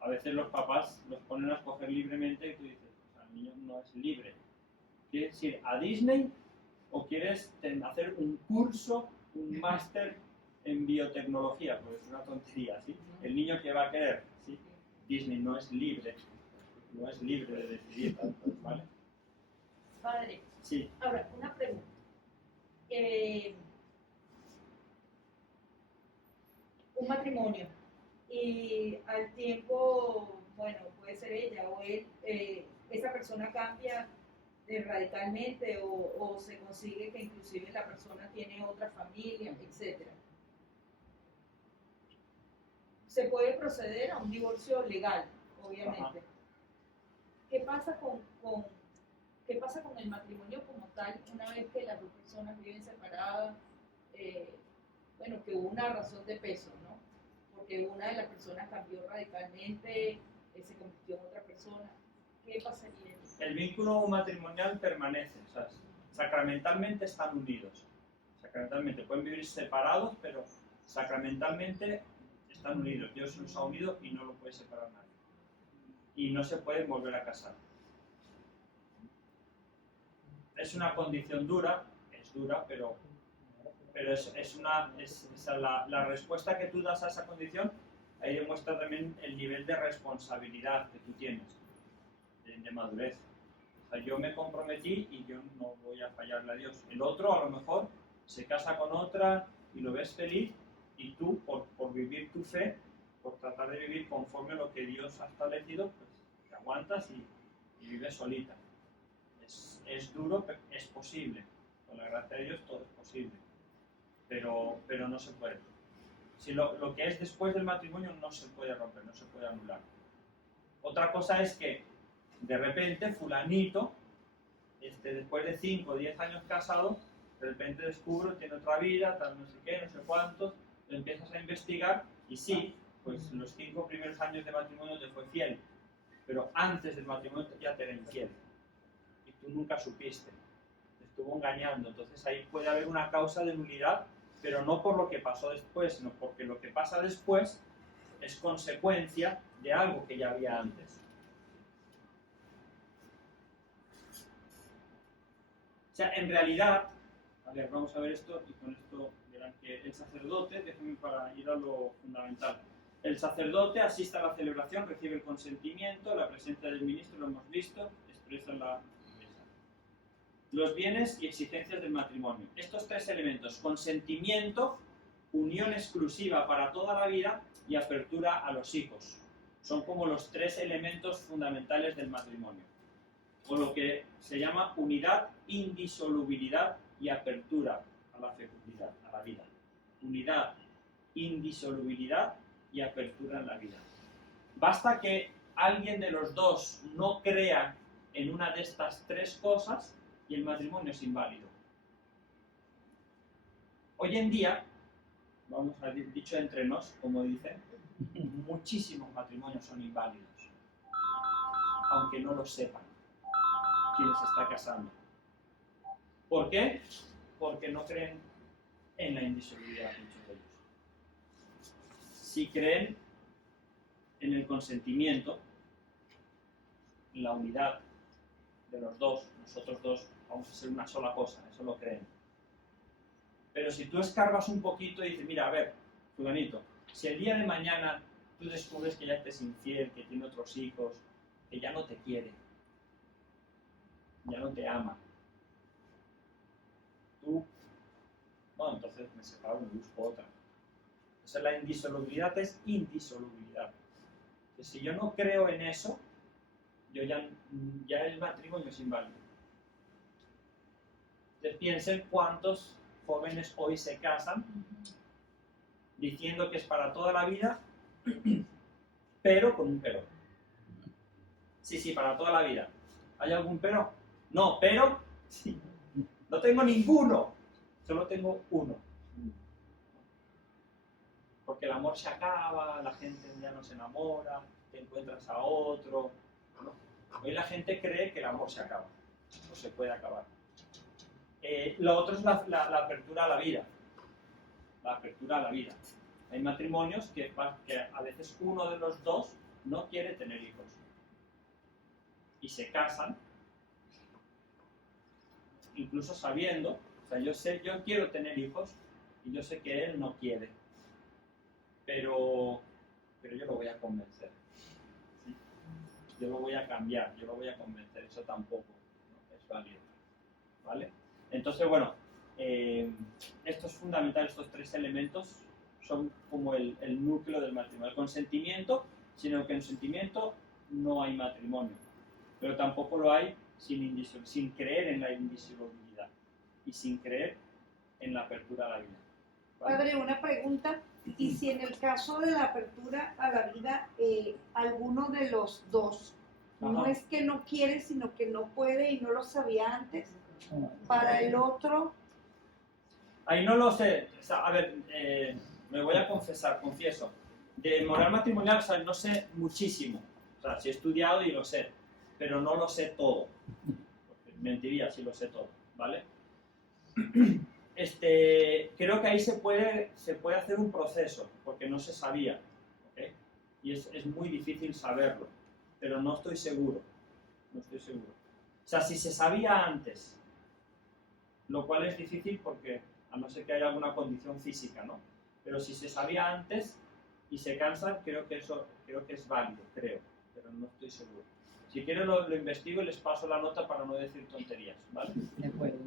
A veces los papás los ponen a escoger libremente y tú dices, el niño no es libre. ¿Quieres ir a Disney o quieres hacer un curso, un máster en biotecnología? Pues es una tontería, ¿sí? El niño que va a querer, ¿sí? Disney no es libre de decidir, ¿vale? Padre, sí. Ahora, una pregunta. Un matrimonio y al tiempo, bueno, puede ser ella o él, esa persona cambia radicalmente o se consigue que inclusive la persona tiene otra familia, etc. Se puede proceder a un divorcio legal, obviamente. Ajá. ¿Qué pasa con el matrimonio como tal una vez que las dos personas viven separadas? Bueno, que hubo una razón de peso, ¿no? Porque una de las personas cambió radicalmente, se convirtió en otra persona. ¿Qué pasaría? El vínculo matrimonial permanece, o sea, sacramentalmente están unidos. Sacramentalmente pueden vivir separados, pero sacramentalmente están unidos. Dios los ha unido y no lo puede separar nadie. Y no se pueden volver a casar. Es una condición dura, es dura, pero la respuesta que tú das a esa condición, ahí demuestra también el nivel de responsabilidad que tú tienes, de madurez. O sea, yo me comprometí y yo no voy a fallarle a Dios. El otro a lo mejor se casa con otra y lo ves feliz y tú, por vivir tu fe, por tratar de vivir conforme a lo que Dios ha establecido, pues te aguantas y vives solita. Es duro, pero es posible. Con la gracia de Dios todo es posible. pero no se puede. Si lo que es después del matrimonio no se puede romper, no se puede anular. Otra cosa es que de repente fulanito, después de 5 o 10 años casado, de repente descubro, tiene otra vida, tal no sé qué, no sé cuántos, lo empiezas a investigar y sí, pues los 5 primeros años de matrimonio te fue fiel, pero antes del matrimonio ya te era infiel y tú nunca supiste, te estuvo engañando. Entonces ahí puede haber una causa de nulidad, pero no por lo que pasó después, sino porque lo que pasa después es consecuencia de algo que ya había antes. O sea, en realidad, a ver, vamos a ver esto y con esto verán que el sacerdote, déjenme para ir a lo fundamental. El sacerdote asiste a la celebración, recibe el consentimiento, la presencia del ministro, lo hemos visto, expresa la iglesia. Los bienes y exigencias del matrimonio. Estos 3 elementos, consentimiento, unión exclusiva para toda la vida y apertura a los hijos, son como los 3 elementos fundamentales del matrimonio, o lo que se llama unidad, indisolubilidad y apertura a la fecundidad, a la vida. Unidad, indisolubilidad y apertura en la vida. Basta que alguien de los dos no crea en una de estas 3 cosas y el matrimonio es inválido. Hoy en día, vamos a decir, dicho entre nos, como dicen, muchísimos matrimonios son inválidos, aunque no lo sepan quien se está casando. ¿Por qué? Porque no creen en la indisolubilidad, muchos de ellos. Si creen en el consentimiento, en la unidad de los dos, nosotros dos vamos a ser una sola cosa, eso lo creen. Pero si tú escarbas un poquito y dices, mira, a ver, fulanito, si el día de mañana tú descubres que ya te es infiel, que tiene otros hijos, que ya no te quiere, ya no te ama, tú, bueno, entonces me separo y me busco otra. O sea, la indisolubilidad es indisolubilidad. Entonces, si yo no creo en eso, yo ya el matrimonio es inválido. Entonces piensen cuántos jóvenes hoy se casan diciendo que es para toda la vida, pero con un pero. Sí, para toda la vida. ¿Hay algún pero? No, pero sí. No tengo ninguno, solo tengo uno. Porque el amor se acaba, la gente ya no se enamora, te encuentras a otro. ¿No? Hoy la gente cree que el amor se acaba, o se puede acabar. Lo otro es la apertura a la vida. La apertura a la vida. Hay matrimonios que a veces uno de los dos no quiere tener hijos. Y se casan, incluso sabiendo, o sea, yo quiero tener hijos y yo sé que él no quiere. Pero yo lo voy a convencer. ¿Sí? Yo lo voy a cambiar, yo lo voy a convencer. Eso tampoco, ¿no? Es válido. ¿Vale? Entonces, bueno, esto es fundamental, estos 3 elementos son como el núcleo del matrimonio. El consentimiento, sino que en consentimiento no hay matrimonio, pero tampoco lo hay sin creer en la indisolubilidad y sin creer en la apertura a la vida. ¿Vale? Padre, una pregunta. Y si en el caso de la apertura a la vida, alguno de los dos, no es que no quiere, sino que no puede y no lo sabía antes, para el otro... Ahí no lo sé. O sea, a ver, me voy a confieso. De moral matrimonial, o sea, no sé muchísimo. O sea, sí he estudiado y lo sé, pero no lo sé todo. Porque mentiría si lo sé todo, ¿vale? Creo que ahí se puede hacer un proceso, porque no se sabía, ¿okay? Y es muy difícil saberlo, pero no estoy seguro, O sea, si se sabía antes, lo cual es difícil porque, a no ser que haya alguna condición física, ¿no? Pero si se sabía antes y se cansan, creo que es válido, pero no estoy seguro. Si quieren lo investigo y les paso la nota para no decir tonterías, ¿vale? De acuerdo.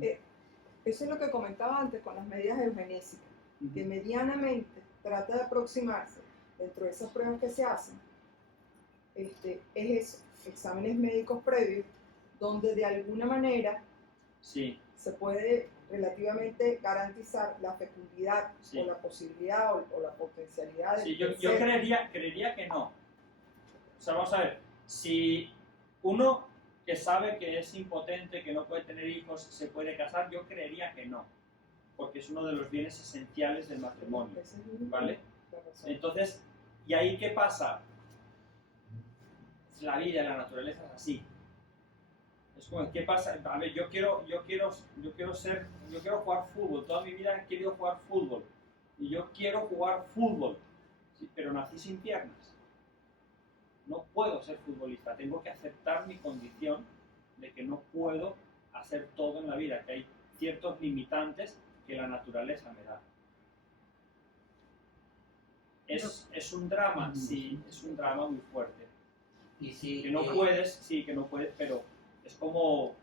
Eso es lo que comentaba antes con las medidas eugenésicas, que medianamente trata de aproximarse dentro de esas pruebas que se hacen, es eso, exámenes médicos previos, donde de alguna manera sí. se puede relativamente garantizar la fecundidad Sí. o la posibilidad o la potencialidad de Sí, yo crecer. creería que no. O sea, vamos a ver, si uno que sabe que es impotente, que no puede tener hijos, se puede casar, yo creería que no, porque es uno de los bienes esenciales del matrimonio, ¿vale? Entonces, ¿y ahí qué pasa? La vida, la naturaleza es así. Es como, ¿qué pasa? A ver, yo quiero jugar fútbol, toda mi vida he querido jugar fútbol, y yo quiero jugar fútbol, sí, pero nací sin piernas. No puedo ser futbolista, tengo que aceptar mi condición de que no puedo hacer todo en la vida, que hay ciertos limitantes que la naturaleza me da. ¿Es un drama? Sí, es un drama muy fuerte. Y si, Que no puedes, sí, que no puedes, pero es como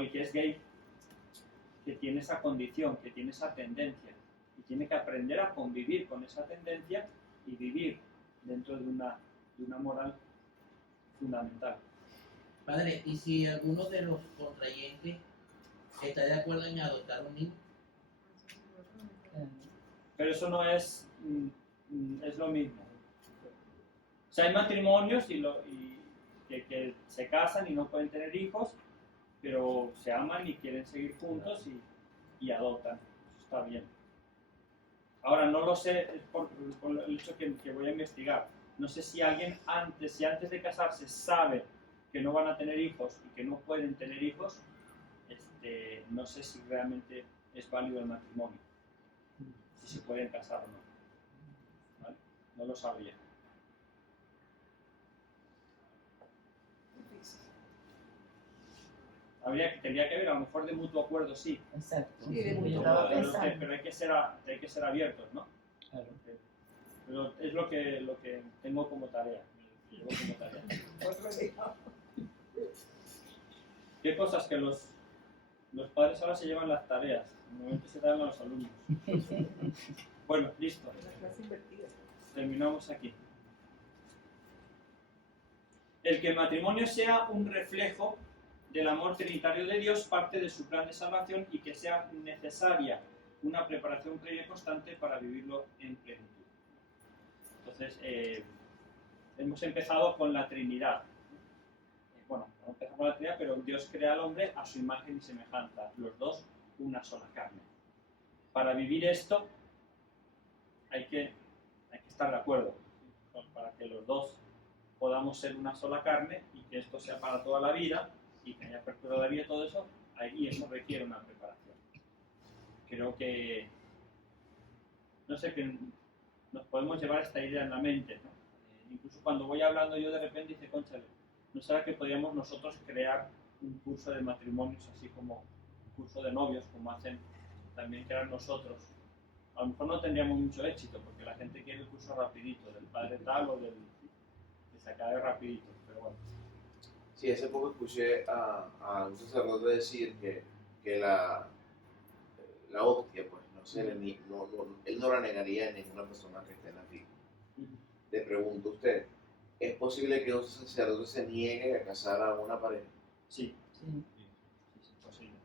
el que es gay, que tiene esa condición, que tiene esa tendencia, y tiene que aprender a convivir con esa tendencia y vivir dentro de una moral fundamental. Padre, ¿y si alguno de los contrayentes está de acuerdo en adoptar un niño? Pero eso no es lo mismo. O sea, hay matrimonios que se casan y no pueden tener hijos, pero se aman y quieren seguir juntos y adoptan. Eso está bien. Ahora, no lo sé, es por el hecho que voy a investigar. No sé si alguien antes de casarse sabe que no van a tener hijos y que no pueden tener hijos, no sé si realmente es válido el matrimonio, si se pueden casar o no. ¿Vale? No lo sabría. Tendría que haber, a lo mejor de mutuo acuerdo, sí. Exacto. Sí, de mutuo Pero, acuerdo. pero hay que ser abiertos, ¿no? Claro. Pero es lo que tengo como tarea. Llevo como tarea. ¿Qué cosas que los padres ahora se llevan las tareas? Normalmente se dan a los alumnos. Bueno, listo. Terminamos aquí. El que el matrimonio sea un reflejo del amor trinitario de Dios parte de su plan de salvación y que sea necesaria una preparación previa y constante para vivirlo en plenitud. Entonces, hemos empezado con la Trinidad. Bueno, no empezamos con la Trinidad, pero Dios crea al hombre a su imagen y semejanza, los dos una sola carne. Para vivir esto hay que estar de acuerdo, para que los dos podamos ser una sola carne y que esto sea para toda la vida y que haya apertura de la vida y todo eso, y eso requiere una preparación. Creo que, no sé, que nos podemos llevar esta idea en la mente, ¿no? Incluso cuando voy hablando yo de repente dice, Conchale, ¿no será que podríamos nosotros crear un curso de matrimonios así como un curso de novios, como hacen también crear nosotros? A lo mejor no tendríamos mucho éxito porque la gente quiere el curso rapidito, del padre tal o del que se acabe rapidito, pero bueno. Sí, hace poco escuché a un sacerdote decir que la hostia, pues, no sé, él no la negaría a ninguna persona que esté en la fila. Le pregunto a usted, ¿es posible que un sacerdote se niegue a casar a una pareja? Sí, es posible.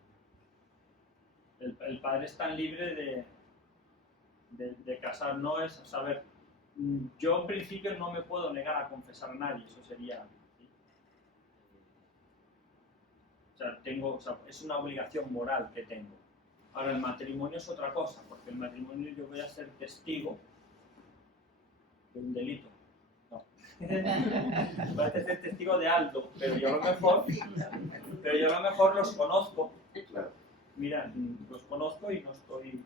El padre es tan libre de casar, no es saber. Yo en principio no me puedo negar a confesar a nadie, eso sería. ¿Sí? O sea, es una obligación moral que tengo. Ahora, el matrimonio es otra cosa, porque el matrimonio yo voy a ser testigo de un delito. No. Voy a ser testigo de algo, pero yo a lo mejor los conozco. Mira, los conozco y no estoy.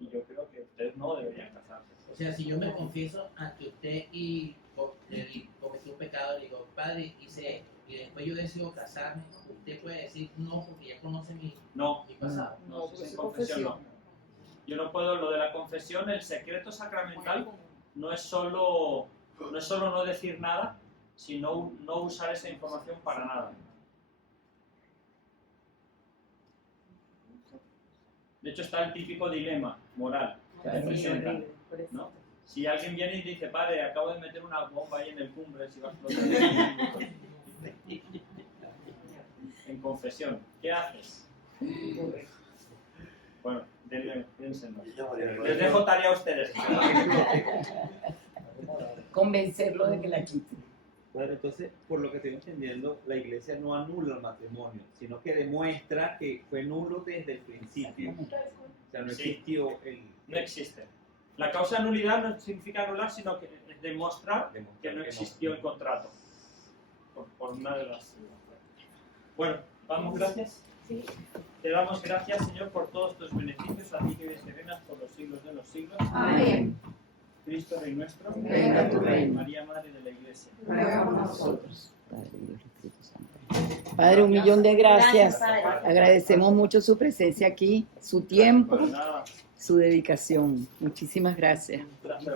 Y yo creo que ustedes no deberían casarse. O sea, si yo me confieso ante usted y cometí un pecado, le digo, padre, hice esto, y después yo decido casarme, usted puede decir no porque ya conoce mi pasado. No, sin confesión no. Yo no puedo, lo de la confesión, el secreto sacramental no es solo no decir nada, sino no usar esa información para nada. De hecho, está el típico dilema moral que se presenta, ¿no? Si alguien viene y dice, padre, acabo de meter una bomba ahí en el cumbre, si va a explotar. En confesión, ¿qué haces? Bueno, piénsenlo. Les dejo tarea a ustedes. Convencerlo de que la quite. Bueno, entonces, por lo que estoy entendiendo, la iglesia no anula el matrimonio, sino que demuestra que fue nulo desde el principio. O sea, no existió el... No existe. La causa de nulidad no significa anular, sino que es demostrar que no existió el contrato. Por una de las... Bueno, vamos, gracias. Sí. Te damos gracias, Señor, por todos tus beneficios, a ti que vienes que vengas por los siglos de los siglos. Amén. Cristo, Rey nuestro. Venga tu reino. María, Madre de la Iglesia. Ruega por nosotros. Padre, 1.000.000 de gracias. Agradecemos mucho su presencia aquí, su tiempo, su dedicación. Muchísimas gracias. Gracias.